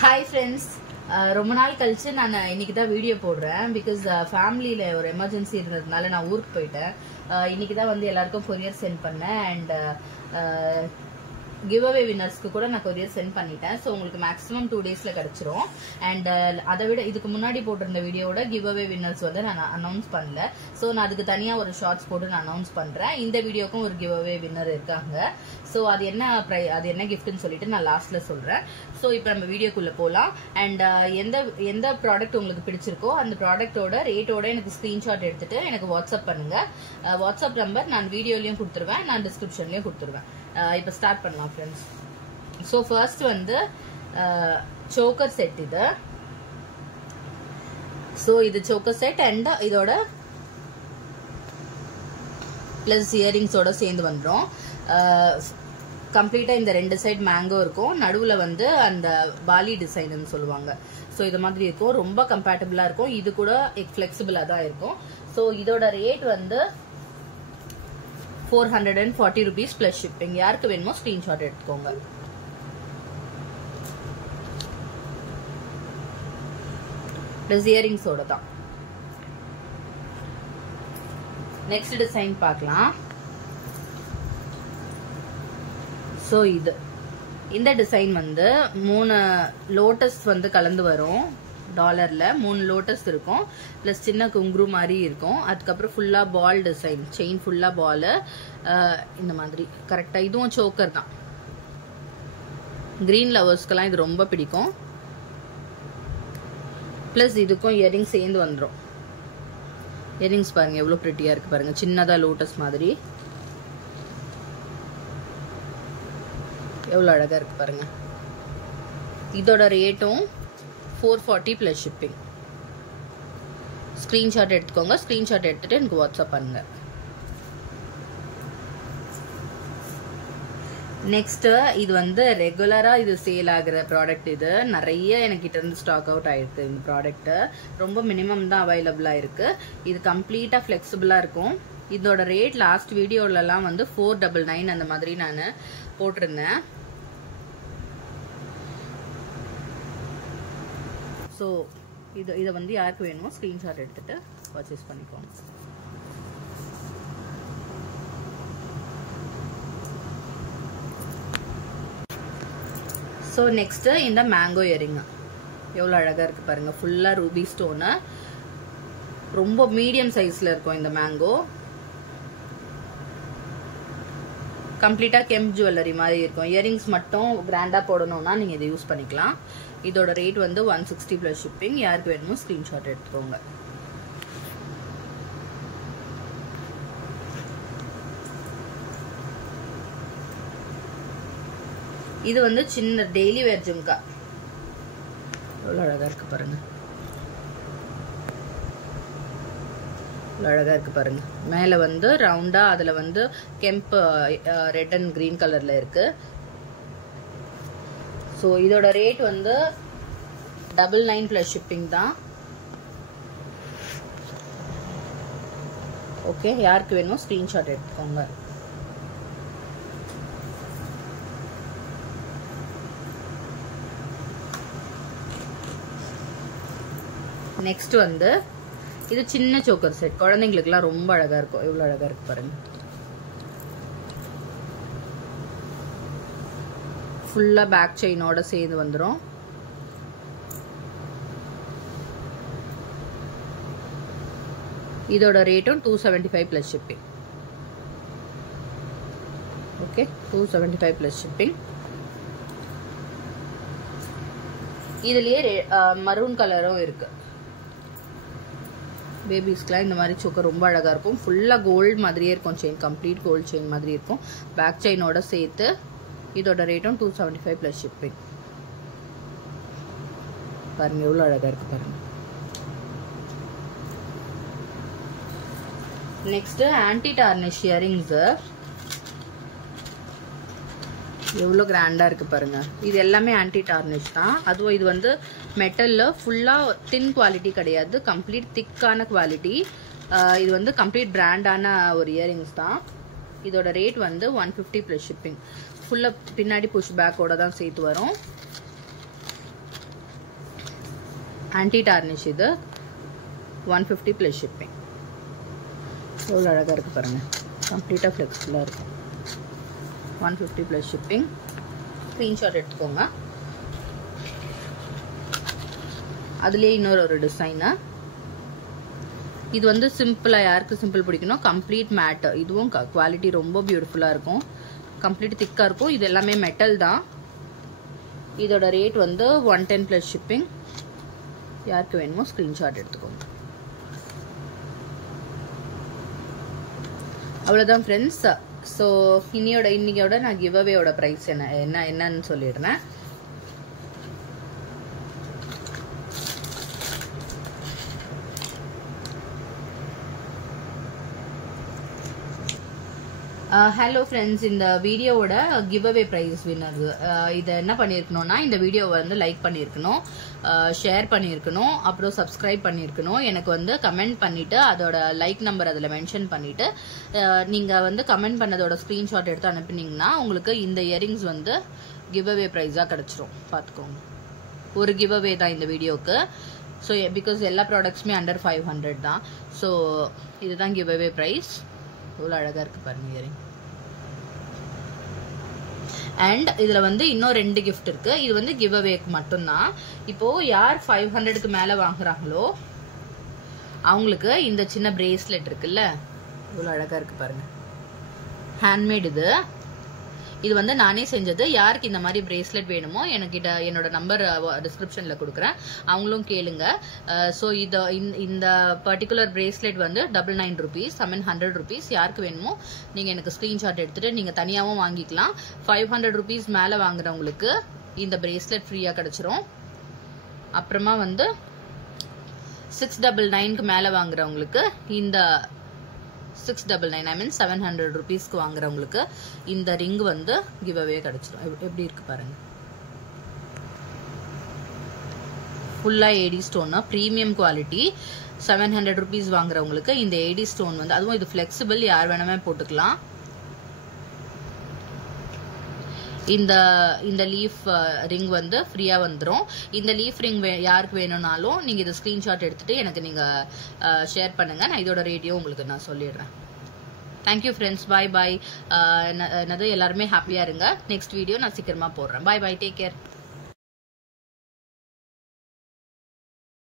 Hi friends, ரொம்ப நாள் கழிச்சு நான் இன்னைக்கு தான் வீடியோ போடுறேன் because ஃபேமிலியில ஒரு எமர்ஜென்சி இருந்ததுனால நான் ஊருக்கு போயிட்டேன். இன்னைக்கு தான் வந்து எல்லாருக்கும் கொரியர் சென்ட் பண்ணேன் and கிவ் அவே வின்னர்ஸ்க்கு கூட நான் கொரியர் சென்ட் பண்ணிட்டேன். ஸோ உங்களுக்கு மேக்ஸிமம் 2 daysல கிடைச்சிரும். அண்ட் அதை விட இதுக்கு முன்னாடி போட்டிருந்த வீடியோட கிவ் அவே வின்னர்ஸ் வந்து நான் அனௌன்ஸ் பண்ணல. ஸோ நான் அதுக்கு தனியாக ஒரு ஷார்ட்ஸ் போட்டு நான் அனௌன்ஸ் பண்றேன். இந்த வீடியோக்கும் ஒரு கிவ் அவே வின்னர் இருக்காங்க. ஸோ அது என்ன கிஃப்ட்னு சொல்லிட்டு நான் லாஸ்ட்ல சொல்றேன். ஸோ இப்போ நம்ம வீடியோக்குள்ள போகலாம். அண்ட் எந்த ப்ராடக்ட் உங்களுக்கு பிடிச்சிருக்கோ அந்த ப்ராடக்டோட ரேட்டோட எனக்கு ஸ்கிரீன்ஷாட் எடுத்துட்டு எனக்கு வாட்ஸ்அப் பண்ணுங்க. வாட்ஸ்அப் நம்பர் நான் வீடியோலயும் கொடுத்துருவேன், நான் டிஸ்கிரிப்ஷன்லயும் கொடுத்துருவேன். இப்போ ஸ்டார்ட் பண்ணலாம் ஃப்ரெண்ட்ஸ். ஸோ ஃபர்ஸ்ட் வந்து சோக்கர் செட் இது. ஸோ இது சோக்கர் செட் அண்ட் இதோட பிளஸ் இயரிங்ஸோட சேர்ந்து வந்துடும். கம்ப்ளீட்டா இந்த 2 சைடு மேங்கோ இருக்கும், நடுவுல வந்து அந்த பாலி டிசைன் சொல்லுவாங்க. ஸோ இது மாதிரி இருக்கும், ரொம்ப கம்பேட்டபிளா இருக்கும். இது கூட ஃபிளெக்சிபிளா தான் இருக்கும். ஸோ இதோட ரேட் வந்து 440 rupees plus shipping. யாருக்கு வேணுமோ ஸ்கிரீன்ஷாட் எடுத்துக்கோங்க. பிளஸ் இயரிங்ஸோட தான். நெக்ஸ்ட் டிசைன் பார்க்கலாம். ஸோ இந்த டிசைன் வந்து 3 லோட்டஸ் வந்து கலந்து வரும். டாலர்ல 3 லோட்டஸ் இருக்கும், பிளஸ் சின்ன குங்குரு மாதிரி இருக்கும். அதுக்கப்புறம் ஃபுல்லா பால் டிசைன், செயின் ஃபுல்லா பால் இந்த மாதிரி கரெக்டா. இதுவும் சோக்கர் தான். கிரீன் லவர்ஸ்க்கெல்லாம் இது ரொம்ப பிடிக்கும். பிளஸ் இதுக்கும் இயரிங்ஸ் சேர்ந்து வந்துடும். இயரிங்ஸ் பாருங்க எவ்வளவு பிரிட்டியா இருக்கு பாருங்க, சின்னதா லோட்டஸ் மாதிரி எவ்வளவு அழகா இருக்கு பாருங்க. இதோட ரேட்டும் 440 plus shipping. ஸ்கிரீன்ஷாட் எடுத்துக்கோங்க. ஸ்கிரீன்ஷாட் எடுத்துட்டு எனக்கு வாட்ஸ்அப் பண்ணுங்க. நெக்ஸ்ட் இது வந்து ரெகுலரா இது சேல் ஆகுற ப்ராடக்ட். இது நிறைய என்கிட்ட இருந்து ஸ்டாக் அவுட் ஆயிருக்கு. இந்த ப்ராடக்ட் ரொம்ப மினிமம் தான் அவைலபிளா இருக்கு. இது கம்ப்ளீட்டா பிளெக்சிபிளா இருக்கும். இதோட ரேட் லாஸ்ட் வீடியோல எல்லாம் வந்து 499 அந்த மாதிரி நான் போட்டிருந்தேன். ஸோ இதை வந்து யாருக்கு வேணுமோ ஸ்க்ரீன்ஷாட் எடுத்துட்டு பர்ச்சேஸ் பண்ணிக்கோங்க. ஸோ நெக்ஸ்ட் இந்த மேங்கோ இயரிங் எவ்வளோ அழகா இருக்கு பாருங்க. ஃபுல்லா ரூபி ஸ்டோனு, ரொம்ப மீடியம் சைஸ்ல இருக்கும் இந்த மேங்கோ. கம்ப்ளீட்டா கெம்ப் ஜுவல்லரி மாதிரி இருக்கும். இயரிங்ஸ் மட்டும் கிராண்டா போடணும்னா நீங்க இதை யூஸ் பண்ணிக்கலாம். இதோட ரேட் வந்து 160 plus shipping. யாருக்கு வேணுமோ ஸ்கிரீன்ஷாட் எடுத்துக்கோங்க. இது வந்து சின்ன டெய்லி வேர் ஜும்கா, எவ்வளவு அழகா இருக்கு பாருங்க. அழகா இருக்கு பாருங்க. மேல வந்து ரவுண்டா, அதுல வந்து கெம்ப் ரெட் அண்ட் கிரீன் கலர்ல இருக்கு. ஸோ இதோட ரேட் வந்து 99 plus shipping தான். ஓகே, யாருக்கு வேணுமோ ஸ்கிரீன்ஷாட் எடுத்துக்கோங்க. நெக்ஸ்ட் வந்து இது சின்ன சோக்கர் செட், குழந்தைங்களுக்குலாம் ரொம்ப அழகா இருக்கும். எவ்வளவு அழகா இருக்கு பாருங்க. ஃபுல்லா பேக் செயினோட சேர்ந்து வந்துடும். இதோட ரேட்டும் 275 plus shipping. Okay, 275 plus shipping. இதுலயே மரூன் கலரும் இருக்கு. பேபிஸ்க்குலாம் இந்த மாதிரி சோக்கர் ரொம்ப அழகா இருக்கும். ஃபுல்லா கோல்டு மாதிரியே இருக்கும். செயின் கம்ப்ளீட் கோல்டு செயின் மாதிரி இருக்கும். பேக் செயினோட சேர்த்து. இதோட ரேட்டும் 275 plus shipping. பாருங்க எவ்வளவு அழகா இருக்கு பாருங்க. நெக்ஸ்ட் ஆன்டி டார்னிஷ் இயரிங்ஸ் எவ்வளவு கிராண்டா இருக்கு பாருங்க. இது எல்லாமே ஆன்டி டார்னிஷ் தான். அதுவும் இது வந்து மெட்டல்ல ஃபுல்லா தின் குவாலிட்டி கிடையாது, கம்ப்ளீட் திக்கான குவாலிட்டி. இது வந்து கம்ப்ளீட் பிராண்டான ஒரு இயரிங்ஸ் தான். இதோட ரேட் வந்து 150 plus shipping. ஃபுல்லா பின்னாடி புஷ் பேக்கோட தான் சேர்த்து வரும். ஆன்டி டார்னிஷ் இது 150 ப்ளஸ் ஷிப்பிங். எவ்வளோ அழகாக இருக்குது பாருங்கள், கம்ப்ளீட்டாக ஃப்ளெக்சிபிளாக இருக்கும். 150 ப்ளஸ் ஷிப்பிங். ஸ்க்ரீன்ஷாட் எடுத்துக்கோங்க. அதுலேயே இன்னொரு டிசைனு. இது வந்து சிம்பிளாக, யாருக்கு சிம்பிள் பிடிக்கணும், கம்ப்ளீட் மேட். இதுவும் குவாலிட்டி ரொம்ப பியூட்டிஃபுல்லாக இருக்கும், கம்ப்ளீட் திக்காக இருக்கும். இது எல்லாமே மெட்டல் தான். இதோட ரேட் வந்து 110 ப்ளஸ் ஷிப்பிங். யாருக்கு வேணுமோ ஸ்க்ரீன்ஷாட் எடுத்துக்கோங்க. அவ்வளோதான் ஃப்ரெண்ட்ஸ். ஸோ இன்னையோட நான் கிவ் அவேயோட ப்ரைஸ் என்னன்னு சொல்லிடுறேன். ஹலோ ஃப்ரெண்ட்ஸ், இந்த வீடியோவோட கிவ் அவே ப்ரைஸ் வின்னர் இதை என்ன பண்ணியிருக்கணும்னா, இந்த வீடியோவை வந்து லைக் பண்ணியிருக்கணும், ஷேர் பண்ணியிருக்கணும், அப்புறம் சப்ஸ்கிரைப் பண்ணியிருக்கணும். எனக்கு வந்து கமெண்ட் பண்ணிவிட்டு அதோட லைக் நம்பர் அதில் மென்ஷன் பண்ணிவிட்டு நீங்கள் வந்து கமெண்ட் பண்ணதோட ஸ்க்ரீன்ஷாட் எடுத்து அனுப்பினீங்கன்னா உங்களுக்கு இந்த இயரிங்ஸ் வந்து கிவ் அவே ப்ரைஸாக கிடச்சிரும். பார்த்துக்கோங்க, ஒரு கிவ் அவே தான் இந்த வீடியோவுக்கு. ஸோ பிகாஸ் எல்லா ப்ராடக்ட்ஸுமே அண்டர் 500 தான். ஸோ இதுதான் கிவ் அவே ப்ரைஸ். இவ்வளோ அழகாக இருக்குது பாருங்க இயரிங். அண்ட் இதில் வந்து இன்னும் 2 கிஃப்ட் இருக்கு. இது வந்து கிவ் அவேக்கு மட்டும்தான். இப்போ யார் 500க்கு மேலே வாங்குறாங்களோ அவங்களுக்கு இந்த சின்ன பிரேஸ்லெட் இருக்குல்ல, இவ்வளோ அழகாக இருக்கு பாருங்க, ஹேண்ட்மேட். இது வந்து நானே செஞ்சது. யாருக்கு இந்த மாதிரி பிரேஸ்லெட் வேணுமோ எனக்கிட்ட என்னோட நம்பர் டிஸ்கிரிப்ஷனில் கொடுக்குறேன், அவங்களும் கேளுங்க. ஸோ இந்த பர்டிகுலர் பிரேஸ்லெட் வந்து 99 ருபீஸ், 700 ருபீஸ். யாருக்கு வேணுமோ நீங்கள் எனக்கு ஸ்க்ரீன்ஷாட் எடுத்துகிட்டு நீங்கள் தனியாகவும் வாங்கிக்கலாம். 500 ருபீஸ் மேலே வாங்குறவங்களுக்கு இந்த பிரேஸ்லெட் ஃப்ரீயாக கிடச்சிரும். அப்புறமா வந்து 699க்கு மேலே வாங்குறவங்களுக்கு இந்த 699, ஐ மீன் 700 ருபீஸ்க்கு வாங்குறவங்களுக்கு இந்த ரிங் வந்து கிவ் அவே கிடைச்சிடும். எப்படி இருக்கு பாருங்க, ஃபுல்லா AD stone, premium quality. 700 rupees வாங்குறவங்களுக்கு இந்த ஏடி ஸ்டோன் வந்து, அதுவும் இது ஃபிளெக்சிபிள், யார் வேணுமே போட்டுக்கலாம். இந்த லீஃப் ரிங் வந்து ஃப்ரீயா வந்துடும். இந்த லீஃப் ரிங் யாருக்கு வேணும்னாலும் நீங்க இதை ஸ்கிரீன்ஷாட் எடுத்துட்டு எனக்கு நீங்க ஷேர் பண்ணுங்க. நான் இதோட ரேடியோ உங்களுக்கு நான் சொல்லிடுறேன். தேங்க்யூ ஃப்ரெண்ட்ஸ், பாய் பாய். என்னது எல்லாருமே ஹாப்பியா இருங்க. நெக்ஸ்ட் வீடியோ நான் சீக்கிரமா போடுறேன். பாய் பாய், டேக் கேர்.